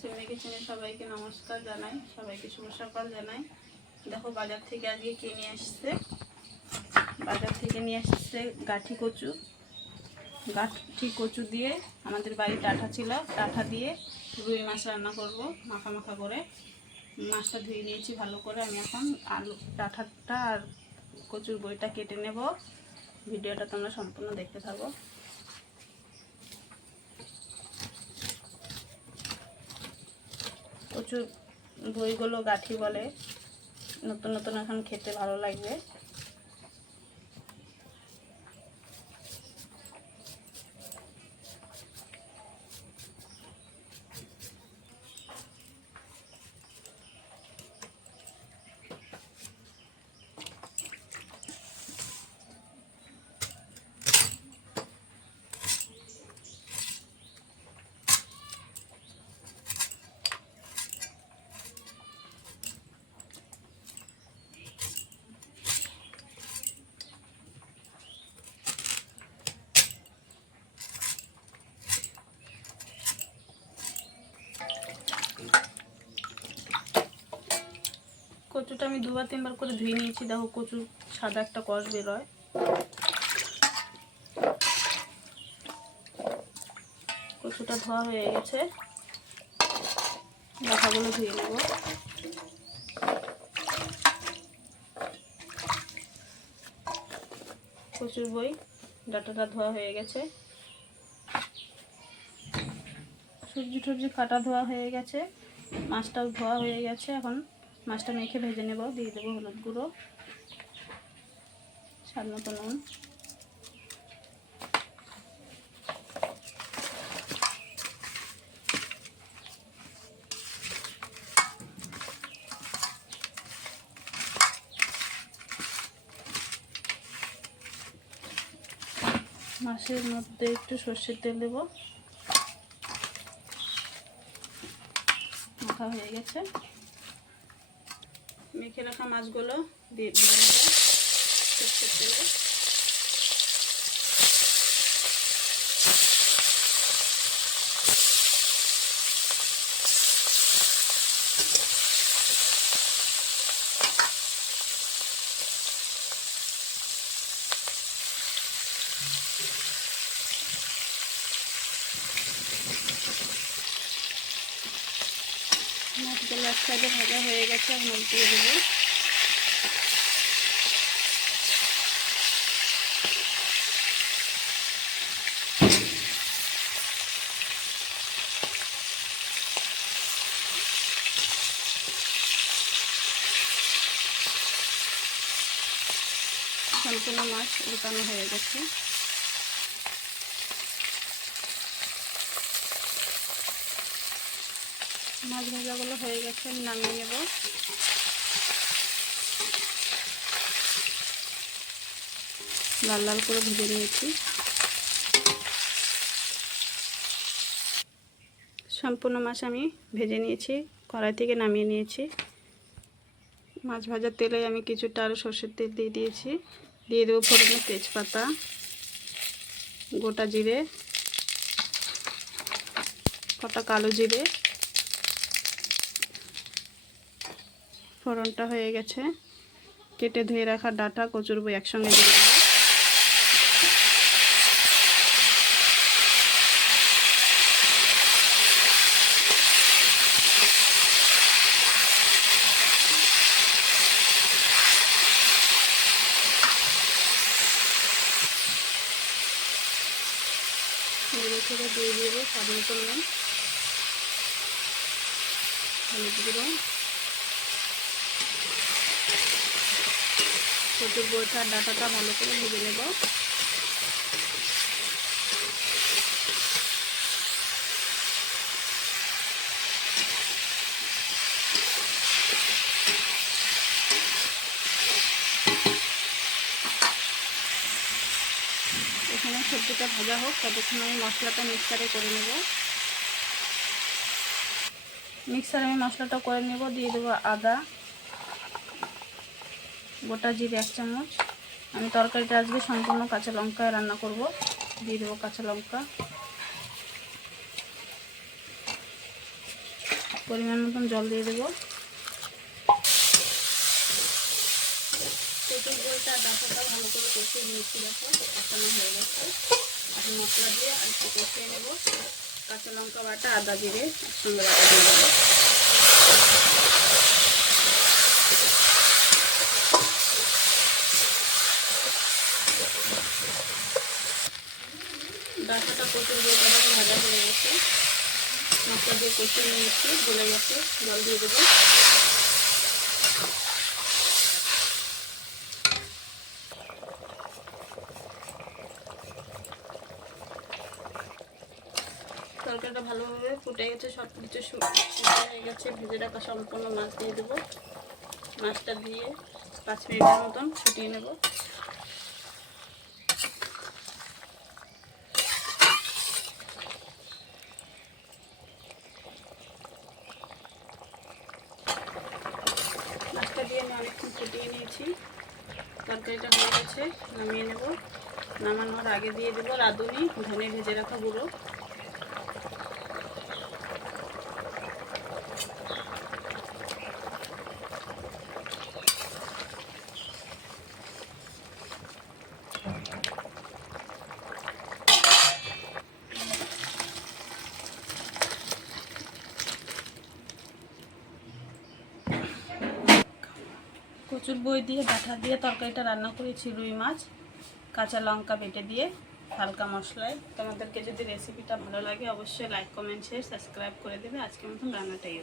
সিমনি কিচেনে সবাইকে নমস্কার জানাই, সবাইকে শুভ সকাল জানাই। দেখো বাজার থেকে আজকে কে নিয়ে আসছে? বাজার থেকে নিয়ে আসছে গাঠি কচু। গাঠি কচু দিয়ে আমাদের বাড়ি টাঠা ছিল, টাঠা দিয়ে রুই মাছ রান্না করব, মাখা মাখা করে। মাছটা ধুয়ে নিয়েছি ভালো করে। আমি এখন আলু, টাঠাটা আর কচুর বইটা কেটে নেব। ভিডিওটা তোমরা সম্পূর্ণ দেখতে থাকো। প্রচুর বইগুলো গাঠি বলে। নতুন নতুন এখন খেতে ভালো লাগবে। কচুটা আমি দুবার তিনবার করে ধুয়ে নিয়েছি। দেখো কচু সাদা একটা কষ বেরোয়। কচুটা ধোয়া হয়ে গেছে। ডাটাগুলো ধুয়ে নেব। কচুর বই, ডাটাটা ধোয়া হয়ে গেছে। সবজি টবজি কাটা ধোয়া হয়ে গেছে। মাছটাও ধোয়া হয়ে গেছে এখন। মাছটা মেখে ভেজে নেব, দিয়ে দেবো হলুদ গুঁড়ো, স্বাদ মতো নুন। মাছের মধ্যে একটু সর্ষের তেল দেবো। মাখা হয়ে গেছে। মেখে রাখা মাছগুলো দিয়ে দিয়ে দেবো তেলে মাছগুলো এক সাইডে ভাজা হয়ে গেছে উল্টিয়ে দেবো। সম্পূর্ণ মাছ উল্টানো হয়ে গেছে। মাছ ভাজাগুলো হয়ে গেছে নামিয়ে নেব। লাল লাল করে ভেজে নিয়েছি। সম্পূর্ণ মাছ আমি ভেজে নিয়েছি, কড়াই থেকে নামিয়ে নিয়েছি। মাছ ভাজার তেলে আমি কিছুটা আরও সর্ষের তেল দিয়ে দিয়েছি। দিয়ে দেবো ফোড়নে তেজপাতা, গোটা জিরে, কটা কালো জিরে ফোড়নটা হয়ে গেছে। কেটে ধুয়ে রাখা ডাটা, কচুর বই একসঙ্গে দিয়ে দেবো। নেড়ে দিয়ে দেবো, স্বাদ মতো নুন। হলুদ কচুর বইটার ডাটাটা ভালো করে ভেজে নেব। এখানে সবজিটা ভাজা হোক, ততক্ষণ আমি মশলাটা মিক্সারে করে নেব। মিক্সারে আমি মশলাটা করে নেব, দিয়ে দেবো আদা। গোটা জিরে এক চামচ। আমি তরকারিটা আজকে সম্পূর্ণ কাঁচা লঙ্কায় রান্না করব। দিয়ে দেবো কাঁচা লঙ্কা। পরিমাণ মতন জল দিয়ে দেবো। ভালো করে মশলা দিয়ে আর একটু কাঁচা লঙ্কা বাটা, আদা জিরে বাটা দিয়ে দেবো। ডাটাটা প্রচুর বইটা ভাজা হয়ে গেছে। মশলা দিয়ে কষিয়ে নিয়েছি, গলে গেছে, জল দিয়ে দেবো। তরকারিটা ভালোভাবে ফুটে গেছে সব কিছু হয়ে গেছে। ভেজে রাখা সম্পূর্ণ মাছ দিয়ে দেবো। মাছটা দিয়ে পাঁচ মিনিটের মতন ফুটিয়ে নেব মাছটা দিয়ে আমি অনেকক্ষণ ফুটিয়ে নিয়েছি। তরকারিটা হয়ে গেছে, নামিয়ে নেব। নামানোর আগে দিয়ে দেবো রাঁধুনি, ধনে ভেজে রাখা গুঁড়ো। কচুর বই দিয়ে ডাঁটা দিয়ে তরকারিটা রান্না করেছি রুই মাছ, কাঁচা লঙ্কা বেটে দিয়ে, হালকা মশলায়। তোমাদেরকে যদি রেসিপিটা ভালো লাগে, অবশ্যই লাইক কমেন্ট শেয়ার সাবস্ক্রাইব করে দেবে। আজকের মতন রান্নাটাই